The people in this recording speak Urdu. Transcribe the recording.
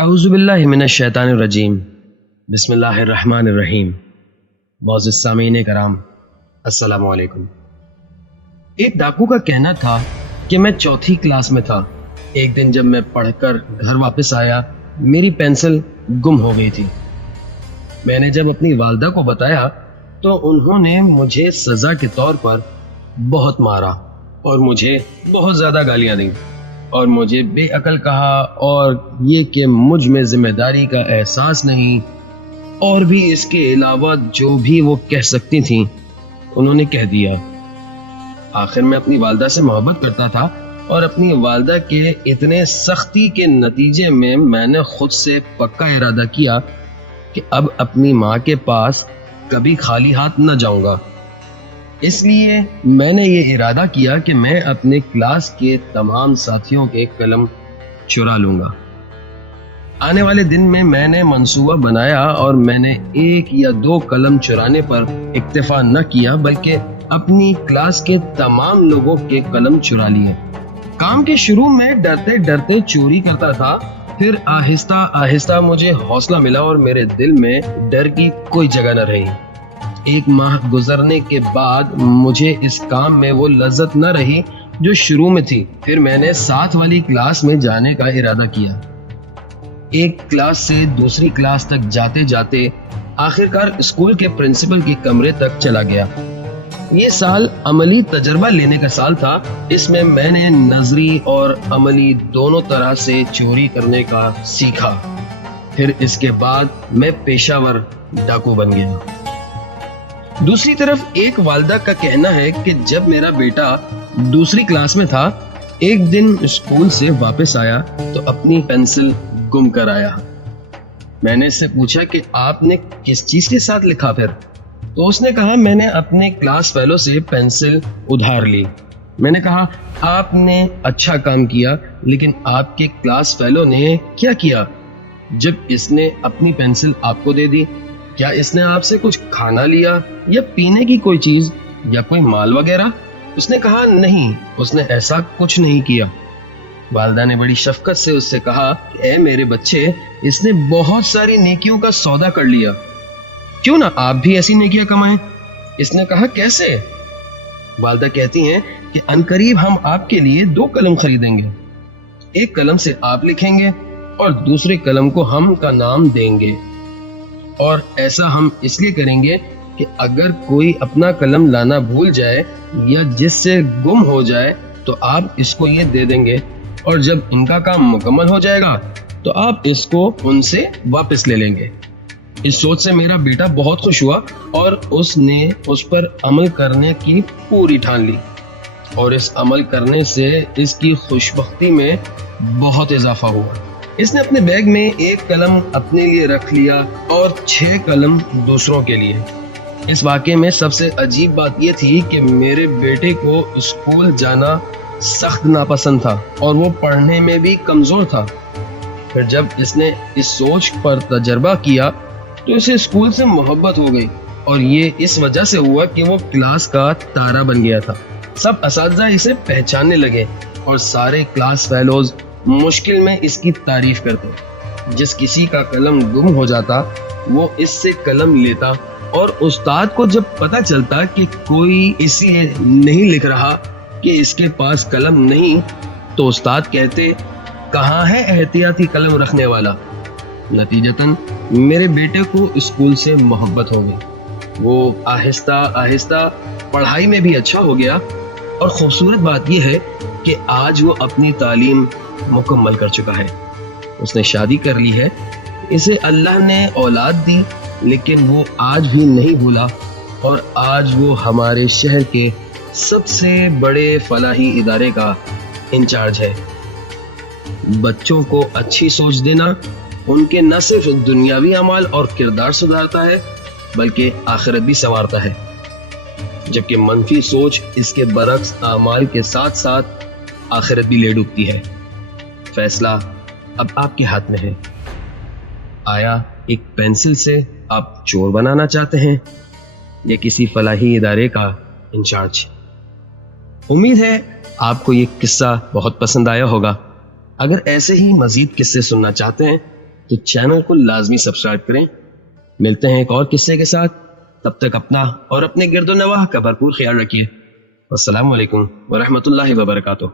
اعوذ باللہ من الشیطان الرجیم بسم اللہ الرحمن الرحیم۔ معزز سامعین کرام، السلام علیکم۔ ایک ڈاکو کا کہنا تھا کہ میں چوتھی کلاس میں تھا۔ ایک دن جب میں پڑھ کر گھر واپس آیا، میری پینسل گم ہو گئی تھی۔ میں نے جب اپنی والدہ کو بتایا تو انہوں نے مجھے سزا کے طور پر بہت مارا اور مجھے بہت زیادہ گالیاں دیں اور مجھے بے عقل کہا، اور یہ کہ مجھ میں ذمہ داری کا احساس نہیں، اور بھی اس کے علاوہ جو بھی وہ کہہ سکتی تھیں انہوں نے کہہ دیا۔ آخر میں اپنی والدہ سے محبت کرتا تھا، اور اپنی والدہ کے اتنے سختی کے نتیجے میں نے خود سے پکا ارادہ کیا کہ اب اپنی ماں کے پاس کبھی خالی ہاتھ نہ جاؤں گا۔ اس لیے میں نے یہ ارادہ کیا کہ میں اپنے کلاس کے تمام ساتھیوں کے قلم چرا لوں گا۔ آنے والے دن میں نے منصوبہ بنایا، اور میں نے 1 یا 2 قلم چرانے پر اکتفا نہ کیا بلکہ اپنی کلاس کے تمام لوگوں کے قلم چرا لیے۔ کام کے شروع میں ڈرتے ڈرتے چوری کرتا تھا، پھر آہستہ آہستہ مجھے حوصلہ ملا اور میرے دل میں ڈر کی کوئی جگہ نہ رہی۔ 1 ماہ گزرنے کے بعد مجھے اس کام میں وہ لذت نہ رہی جو شروع میں تھی۔ پھر میں نے ساتھ والی کلاس میں جانے کا ارادہ کیا۔ ایک کلاس سے دوسری کلاس تک جاتے جاتے آخرکار اسکول کے پرنسپل کے کمرے تک چلا گیا۔ یہ سال عملی تجربہ لینے کا سال تھا۔ اس میں نے نظری اور عملی دونوں طرح سے چوری کرنے کا سیکھا۔ پھر اس کے بعد میں پیشہ ور ڈاکو بن گیا۔ دوسری طرف ایک والدہ کا کہنا ہے کہ جب میرا بیٹا دوسری کلاس میں تھا، ایک دن اسکول سے واپس آیا تو اپنی پینسل گم کر آیا۔ میں نے اس سے پوچھا کہ آپ نے کس چیز کے ساتھ لکھا پھر؟ تو اس نے کہا میں نے اپنے کلاس فیلو سے پینسل ادھار لی۔ میں نے کہا آپ نے اچھا کام کیا، لیکن آپ کے کلاس فیلو نے کیا کیا جب اس نے اپنی پینسل آپ کو دے دی؟ کیا اس نے آپ سے کچھ کھانا لیا یا پینے کی کوئی چیز یا کوئی مال وغیرہ؟ اس نے کہا نہیں، اس نے ایسا کچھ نہیں کیا۔ والدہ نے بڑی شفقت سے اس سے کہا کہ اے میرے بچے، اس نے بہت ساری نیکیوں کا سودا کر لیا، کیوں نہ آپ بھی ایسی نیکیاں کمائیں؟ اس نے کہا کیسے؟ والدہ کہتی ہیں کہ عنقریب ہم آپ کے لیے 2 قلم خریدیں گے، ایک قلم سے آپ لکھیں گے اور دوسرے قلم کو ہم کا نام دیں گے، اور ایسا ہم اس لیے کریں گے کہ اگر کوئی اپنا قلم لانا بھول جائے یا جس سے گم ہو جائے تو آپ اس کو یہ دے دیں گے، اور جب ان کا کام مکمل ہو جائے گا تو آپ اس کو ان سے واپس لے لیں گے۔ اس سوچ سے میرا بیٹا بہت خوش ہوا اور اس نے اس پر عمل کرنے کی پوری ٹھان لی، اور اس عمل کرنے سے اس کی خوشبختی میں بہت اضافہ ہوا۔ اس نے اپنے بیگ میں 1 قلم اپنے لیے رکھ لیا اور 6 قلم دوسروں کے لیے۔ اس واقعے میں سب سے عجیب بات یہ تھی کہ میرے بیٹے کو اسکول جانا سخت ناپسند تھا اور وہ پڑھنے میں بھی کمزور تھا۔ پھر جب اس نے اس سوچ پر تجربہ کیا تو اسے اسکول سے محبت ہو گئی، اور یہ اس وجہ سے ہوا کہ وہ کلاس کا تارا بن گیا تھا۔ سب اساتذہ اسے پہچاننے لگے اور سارے کلاس فیلوز مشکل میں اس کی تعریف کرتے۔ جس کسی کا قلم گم ہو جاتا وہ اس سے قلم لیتا، اور استاد کو جب پتہ چلتا کہ کوئی اس لیے نہیں لکھ رہا کہ اس کے پاس قلم نہیں تو استاد کہتے کہاں ہے احتیاطی قلم رکھنے والا؟ نتیجتاً میرے بیٹے کو اسکول سے محبت ہو گئی۔ وہ آہستہ آہستہ پڑھائی میں بھی اچھا ہو گیا، اور خوبصورت بات یہ ہے کہ آج وہ اپنی تعلیم مکمل کر چکا ہے۔ اس نے شادی کر لی ہے، اسے اللہ نے اولاد دی، لیکن وہ آج بھی نہیں بھولا، اور آج وہ ہمارے شہر کے سب سے بڑے فلاحی ادارے کا انچارج ہے۔ بچوں کو اچھی سوچ دینا ان کے نہ صرف دنیاوی اعمال اور کردار سدھارتا ہے بلکہ آخرت بھی سنوارتا ہے، جبکہ منفی سوچ اس کے برعکس اعمال کے ساتھ ساتھ آخرت بھی لے ڈوبتی ہے۔ فیصلہ اب آپ کے ہاتھ میں ہے۔ آیا ایک پینسل سے آپ چور بنانا چاہتے ہیں یا کسی فلاحی ادارے کا انچارج؟ امید ہے آپ کو یہ قصہ بہت پسند آیا ہوگا۔ اگر ایسے ہی مزید قصے سننا چاہتے ہیں تو چینل کو لازمی سبسکرائب کریں. ملتے ہیں ایک اور قصے کے ساتھ. تب تک اپنا اور اپنے گرد و نواح کا بھرپور خیال رکھیے. السلام علیکم ورحمۃ اللہ وبرکاتہ.